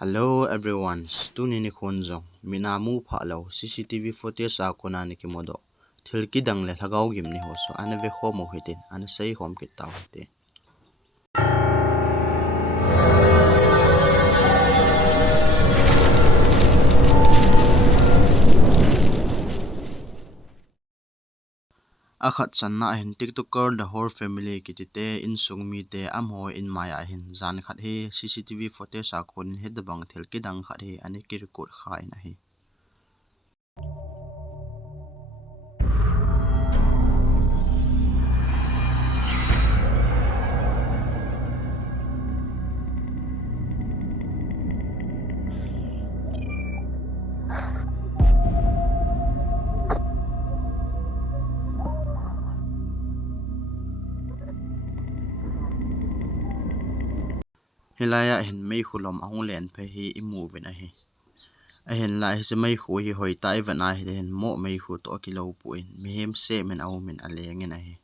Hello everyone, stuni ni khonjong minamu phalo CCTV footage a kona ni kimodo thilki dang le lagaw gim ni ho so ana ve kho mo hitin ana sei hom ki taw te akhat channa hin tiktoker the whole family kitite in sungmi te amho in maya hin zan khat he CCTV footage a kon he dabang thilki dang khat he ani ki record khai na hi hilaya hin mei khulom ahung len phe hi imu vena hi a hen la hi se mei khu hi hoi tai vana hi hen mo mei khu to kilo puin mi hem se men au min aleng na hi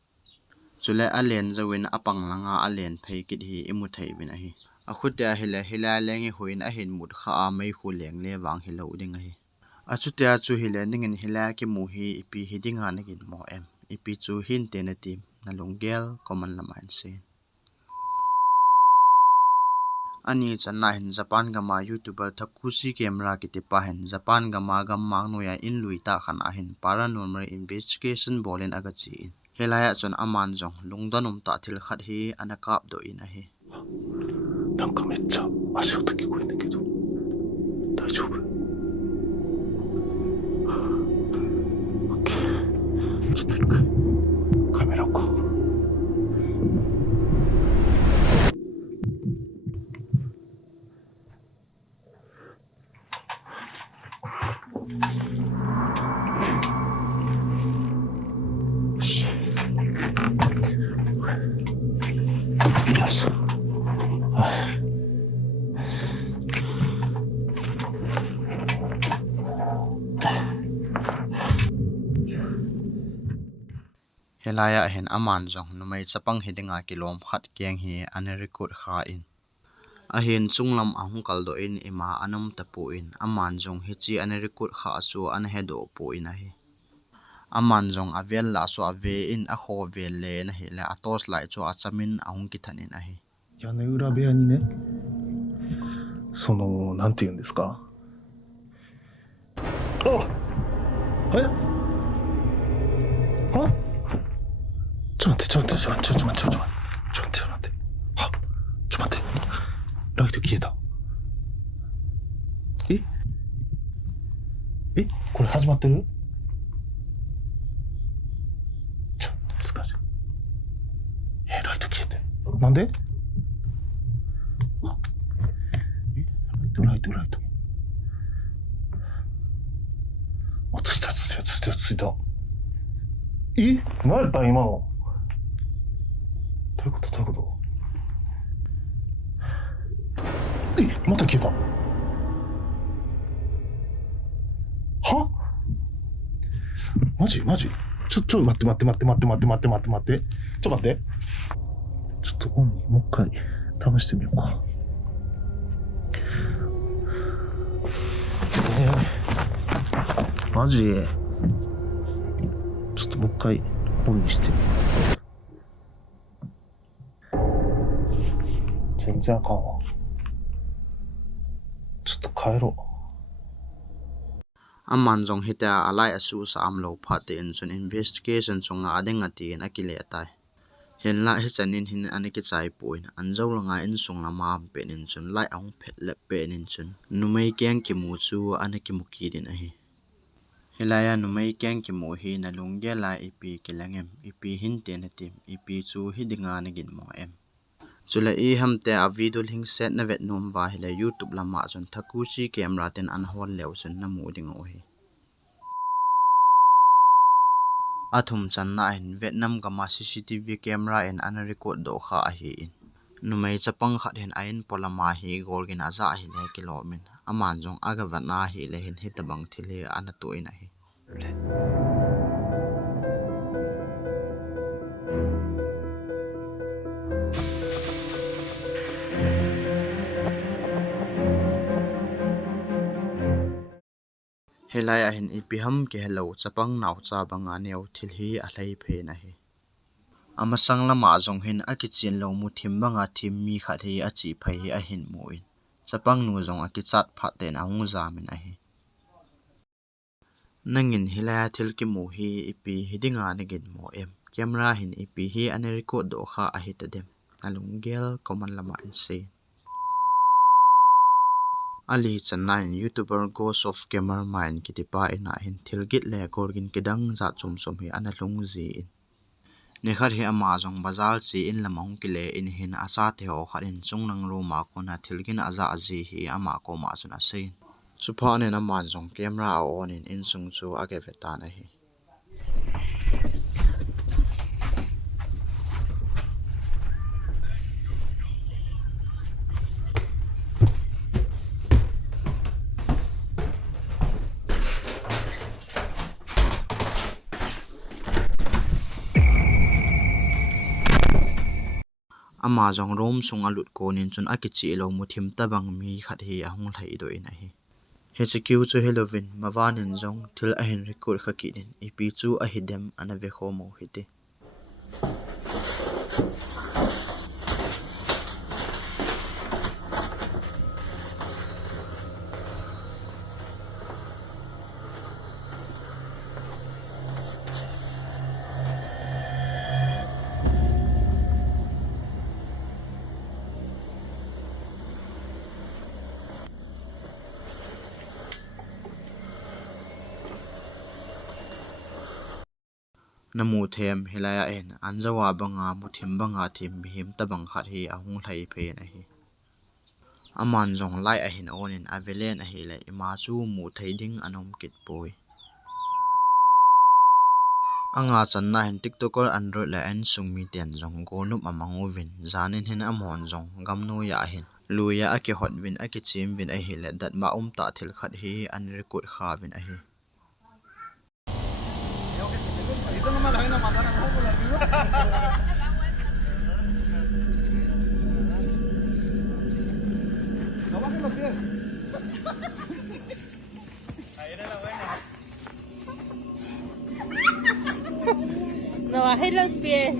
chule alen zawin apang langa alen phei kit hi imu thei vena hi a khutia hila lengi huin a hin mut kha a mei khu leng le wang hi lo ding hi a chutia chu hile ningin hila ki mu hi ipi hidinga nagin mo em ipi chu hin te na tim na longgel common lamain se ani channa hin Japan gama YouTuber thakusi camera kitipa hin Japan gama gamang noya in luita khana hin paranormal investigation bolen agachi helaya chon aman jong lungdanum ta thil khat hi anakap do in a hi なんかめっちゃ足音聞こえんだけど大丈夫？ OK ちょっと一回カメラ置こうよしhelaya hen aman jong numai chapang hidinga kilom khat kyang hi ane record kha in a hen chunglam ahung kal do in ima anum tapu in aman jong hi chi ane record kha chu an hedo po in a hi aman jong avel la so ave in a kho vel le na hi la atos lai chu achamin ahung ki thanin a hi 屋根裏部屋にねなんて言うんですかあえはちょっと待ってはちょっと待ってライト消えたえこれ始まってる難しいライト消えてなんでライトあ、ついた何やったん今のどういうことまた消えたはマジちょ待ってちょっと待ってちょっとオンにもう一回試してみようかマジちょっともう一回オンにしてみます全然あかんわちょっと帰ろう aman jong hita alai asu sa amlo phate in chun investigation chunga adenga ti na kile tai hen la he chanin hin aniki chai poin anjo langa in sungla ma penin chun lai ang phet le penin chun numei kyang ki mu chu aniki muki din a hi helaya numei kyang ki mu hi na lungge la ipi kilangem ipi hin te na tim ipi chu hidinga na gin mo em chula I hamte a video link set na vet num wa hele YouTube lama chun thakusi camera ten an hol lew chun na mu ding o hi athum channa in Vietnam gama CCTV camera in an record do kha a hi in numei chapang khat hen ain polama hi golgin aza hi le kilomin aman jong aga wana hi le hin hitabang thile ana to in a hi helai a hin ipiham ke hello chapang nau cha banga neu thil hi a hlei phe na hi ama sanglama zong hin akichin lo mu thim banga thim mi khat hi a chi phai hi a hin muin chapang nu zong akichat pha te na hu zamin a hi nangin hilaya thil ki mu hi ipi hidinga nigin mo em camera hin ipi hi ane record do kha a hitadem alungel common lama in se ali channain youtuber ghost of gamer mind kitipa ina hin thilgit le gorgin kidang za chum hi ana lungzi in nekhar hi ama jong bazar chi in lamong kile in hin asa te ho kharin chungnang ro ma ko na thilgin aza azi hi ama ko ma chuna sein chupa ne na man jong camera on in sung chu age veta na hi ama jong rom sunga lut konin chun akichi lo muthim tabang mi khat hi ahung thlai do in a hi HQ chu Halloween mawanin jong thil a hin record khaki din ipi chu a hidem ana ve khomo hite namu them hilaya en anjawa banga muthim banga thim him tabang khat hi ahung thlai phe na hi aman jong lai a hin onin avelen a hi le ima chu mu theiding anom kit poi anga channa hin tiktoker android la en sungmi ten jong gonup amangu win zanin hin amon jong gamno ya hin luya ake hot win ake chim win a hi le dat ma ta thil khat hi an record kha win a hi Me bajé los pies.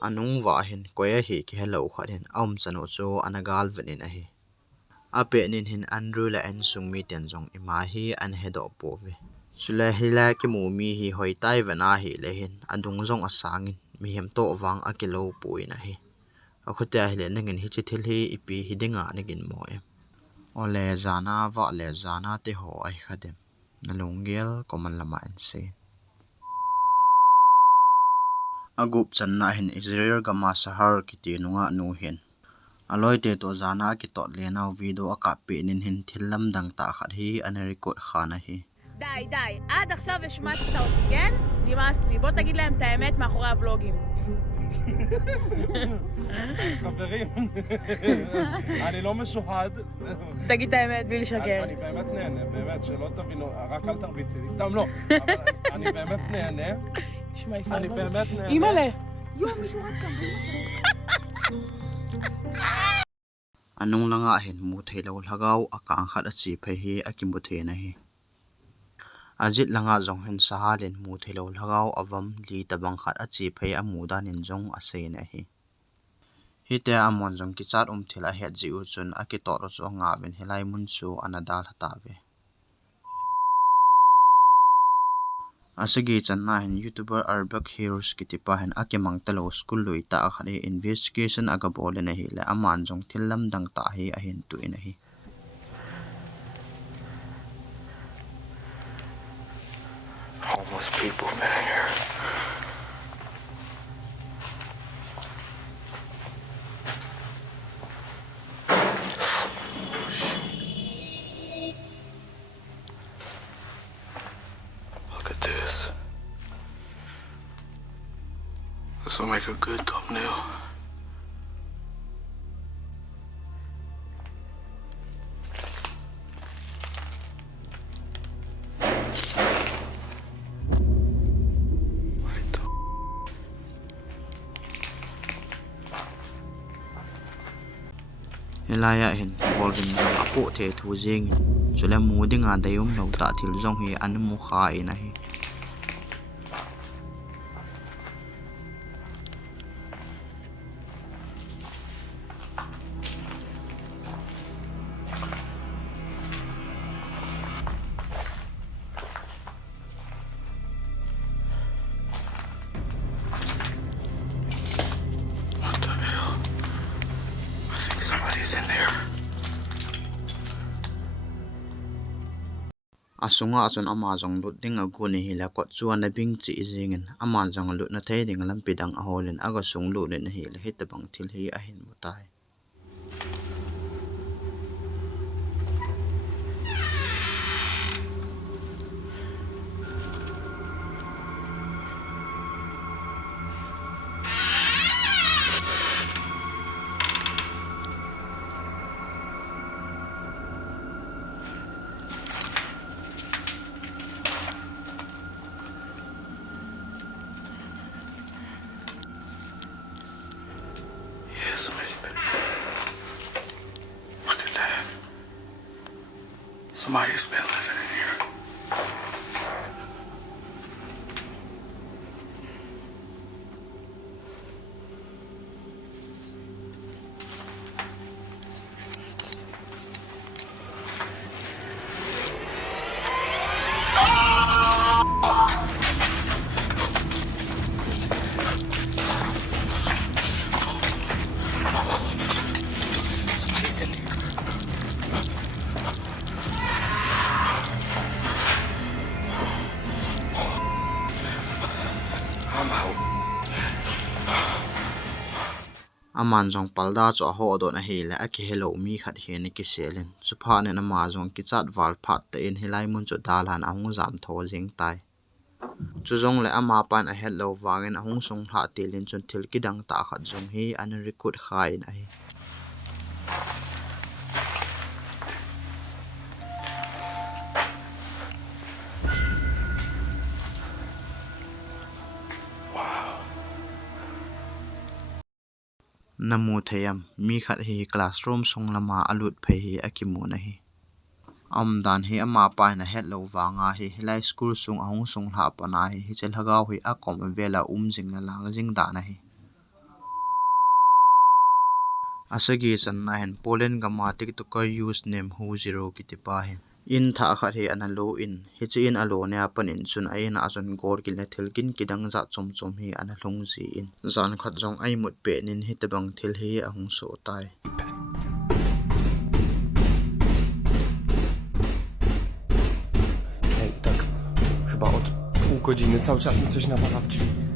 anung wa hin koya hi ki hello kharin aum chano chu anagal venin a hi ape nin hin andrew la en sungmi ten jong ima hi an hedo pove sula hila ki mu mi hi hoi tai vana hi le hin adung jong asangin mi hem to wang akilo puina hi akhutia hi le nangin hi chithil hi ipi hidinga nigin mo em ole zana wa le zana te ho ai khadem nalungel common lama en se agup channa hin Israel gama sahar kiti nunga nu hin aloi te to zana ki tot lena video aka pe nin hin thilam dang ta khat hi an record khana hi די, עד עכשיו השמצת אותי, כן? נמאס לי, בוא תגיד להם את האמת מאחורי הוולוגים. חברים, אני לא משוחד. תגיד את האמת בלי לשקר. אני באמת נהנה, באמת, שלא תבינו, רק אל תרביצי לי, סתם לא. אבל אני באמת נהנה. אני באמת נהנה. אימא'לה. מישהו רק שם, anung langa hin mu thelo lhagaw akang khat achi phai hi akimu the na hi ajit langa jong hen sahalin mu thelo lhagaw avam li tabang khat achi phai amu danin jong ase na hi hite amon jong ki chat thela he ji u chun aki tor chu nga ben helai mun chu anadal hata ve asagi channa hin youtuber arbak heroes kitipa hin akimang talo school lui ta khari investigation aga bole na hi le aman jong thilam dang ta hi a hin tu in hi Homeless people in here. Look at this. This will make a good thumbnail. helaya hin bol ring jong apo the thu jing chule mu dinga dayum lo ta thil jong hi an mu kha ina hi Somebody's in there. asunga achon ama jong lut dinga guni hi la ko chuan na bing chi jingin ama jong lut na thei ding lam pidang a holin aga sung lu ne hi la hit bang thil hi a hin mutai Yeah, somebody's been. Look at that. Somebody's been living in here. Somebody's in here. I'm out. aman jong palda cho ho do na hi la aki hello mi khat hi ni ki selin supha ne na ma jong ki chat wal phat te in hilai mun chu dalan ahung jam tho jing tai chu jong le ama pan a hello wangin ahung sung hla tilin chun thil ki dang ta khat jong hi an record khai na hi namu thayam mi khat hi classroom sung lama alut phei hi akimu na hi dan hi ama pa na hello wanga hi hilai school sung ahung sung hla pana hi chel hagaw hi akom vela jing na lang jing da na hi asagi chan na hen polen grammatic to ka use name hu zero ki ti pa hin in tha khat hi an lo in hi chi in alo ne apan in chun ai na chon gor ki le thil kin kidang za chom chom hi an hlung ji in zan khat jong ai mut pe nin hi tabang thil hi ahung so tai Ej, tak chyba od pół godziny cały czas mi coś nawala w drzwi.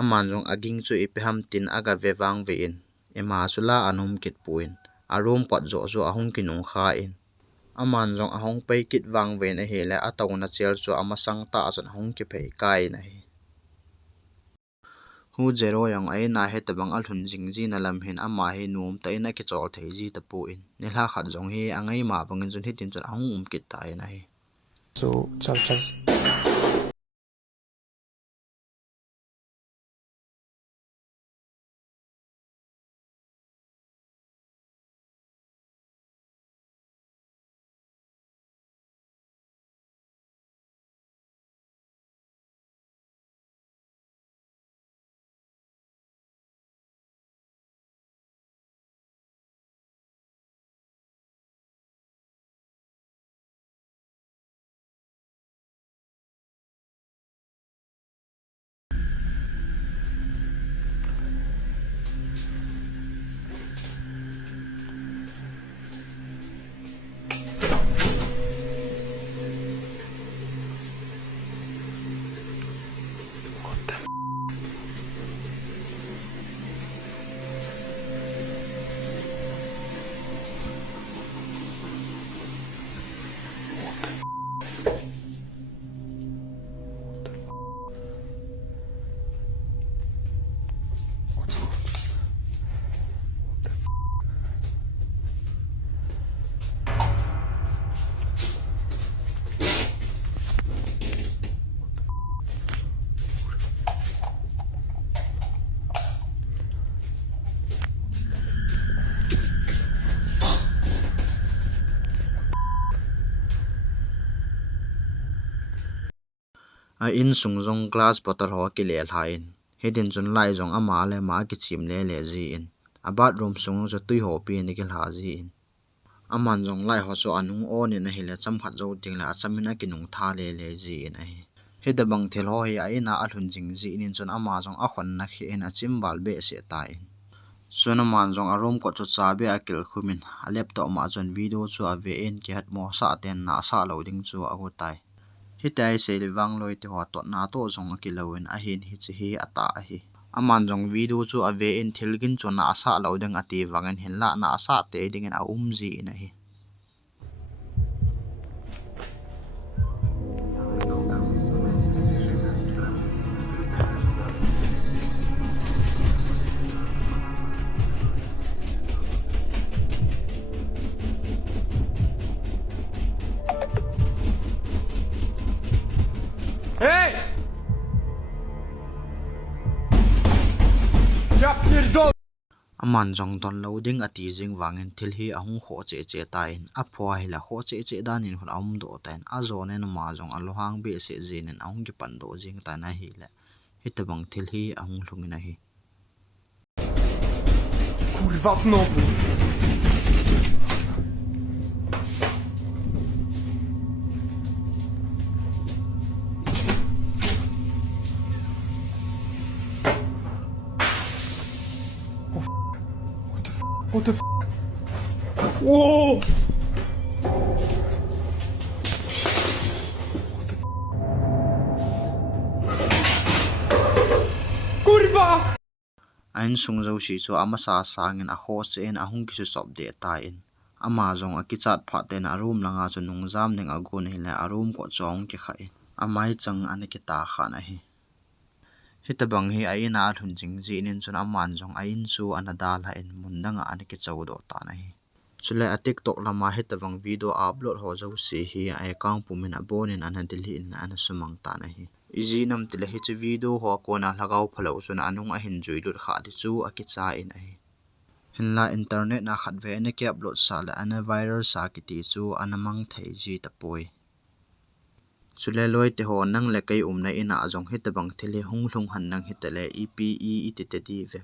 aman jong aging chu ipeham tin aga vewang ve in ema sula anum kit puin arum pat zo zo ahung kinung kha in aman jong ahung pai kit wang ve na he la ataw na chel chu ama sang ta chon ahung ki phei kai na hi hu zero yang ai na he tabang al hun jing ji na lam hin ama he num ta ina ki chol thei ji ta pu in ne hla khat jong hi angai ma bangin chun hitin chon ahung kit tai na hi So cały czas a in sung zong glass bottle ho ki le thla in hedin chun lai zong ama le ma ki chim le le ji in a bathroom sung zo tui ho pi ni ki hla ji in aman zong lai ho cho anung on in a hi le cham khat zo ting la chamina ki nung tha le le ji in a hi heda bang thel ho hi a ina a hlun jing ji in chun ama zong a khon na khi in a chim bal be se ta in chuna man zong a room ko chu cha be a kil khumin a laptop ma chun video chu a ve en ki hat mo sa ten na sa loading chu a hu tai hitai se liwang loi te ho to na to zong a kilowin a hin hi chi hi ata a hi aman zong video chu a ve in thilgin chu na sa loading ati wangen hin la na sa te ding in a ji in a hi Hej! Ja pierdol! aman zong don loading ati jing wangin thil hi ahung kho che che ta in a phwa hi la kho che che dan in hon aum do ten a zone en ma zong a lohang be se jin in ahung ki pan do jing ta na hi le hitabang thil hi ahung hlungin a hi Kurwa znowu! What the f? Whoa! Kurwa! ain sung zo shi chu ama sa sangin a kho che en ahung ki su sop de ta in ama zong a ki chat pha ten a room langa chu nung jam ning a gun hi le a room ko chong ki khai amai chang an ki ta kha na hi hitabang hi a ina thun jing ji nin chun aman zong a in chu an da la in mundanga an ki chau do ta na hi chule a tiktok lama hitabang video upload ho zo si hi a account pumin a bonin an dil hi in an sumang ta na hi izi nam tile hi chu video ho ko na lagaw phalo chuna anung a hin jui lut kha ti chu a ki cha in a hi hinla internet na khat ve ne ke upload sa la ana viral sa ki ti chu anamang thei ji ta poi chule loi te ho nang le kai na ina azong hitabang thile hunglung han nang hitale epe ite te di ve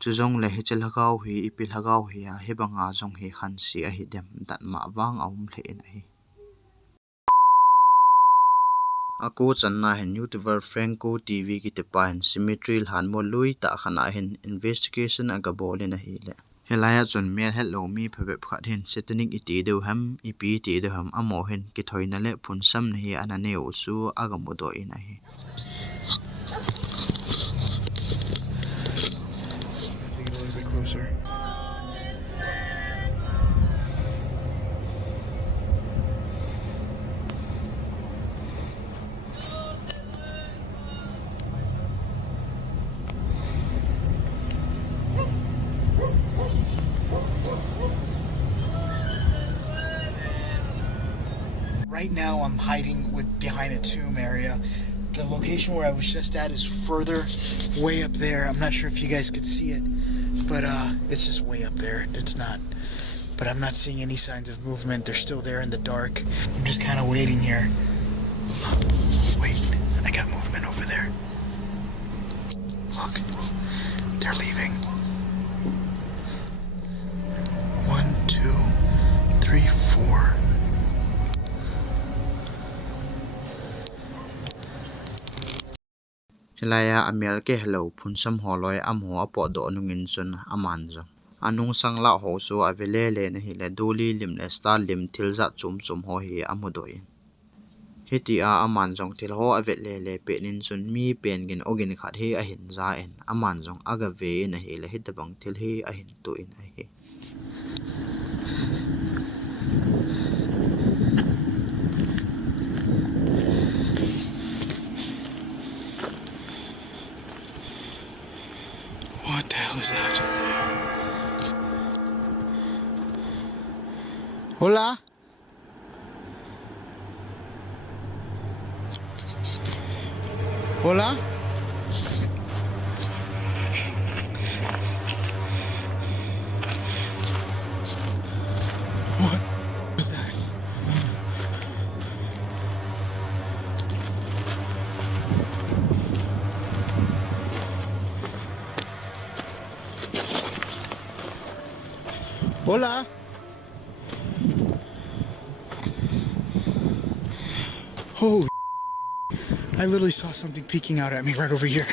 chu zong le hi chelagaw hi ipi lagaw hi a hebanga zong hi khan si a hi dem dat ma wang aum hle in a hi ako channa hin youtuber Franco TV ki te pa hin symmetry han mo lui ta khana hin investigation aga bolin a hi le helaya chun mel hello mi phebe phat hin setting iti do ham ipi ti do ham amo hin ki thoina le phun sam ne hi ana ne usu aga modo in a hi Get a little bit closer. Right now I'm hiding behind a tomb area. The location where I was just at is further way up there. I'm not sure if you guys could see it, but it's just way up there. It's not, but I'm not seeing any signs of movement. They're still there in the dark. I'm just kind of waiting here. Wait, I got movement over there. Look, they're leaving. 1, 2, 3, 4. helaya amel ke hello phun sam holoi am ho apo do nungin chun aman zo anung sangla ho chu avele le na hi le doli lim le star lim thilza chum chum ho hi amudoi heti a aman jong thil ho avele le pe nin chun mi pen gin ogin khat hi a hin za en aman jong aga ve na hi le hitabang thil hi a hin tu in a hi What the hell is that? Hola? Hola? What was that? Hola. Holy, I literally saw something peeking out at me right over here.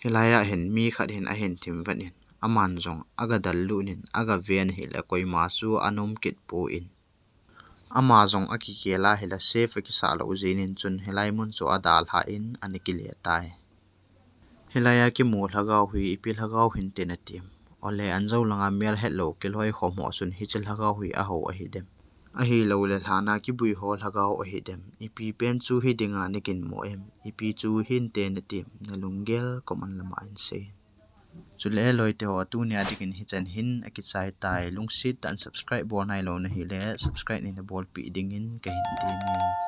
Hilaya hen mi khat hen a hen tim vanin aman zong aga dal lunin aga ven hil a koi ma chu anom kit po in ama zong aki kela hila safe ki sa lo zinin chun hilai mun chu adal ha in anikile tai hilaya ki mu lhagaw hui ipil lhagaw hin tenatim ole anzo langa mel hello kilhoi khomo sun hichil lhagaw hui a ho a hidem a hi lo le thana ki bui hol lhagaw a hidem ipi pen chu hi dinga nikin mo em ipi chu hin tenatim nalungel koman lama in se chule loi te ho tu nia dikin hi chan hin akichai tai lungsit tan subscribe bon ai lo na hi le subscribe ni na bol pi dingin ka hin ti mi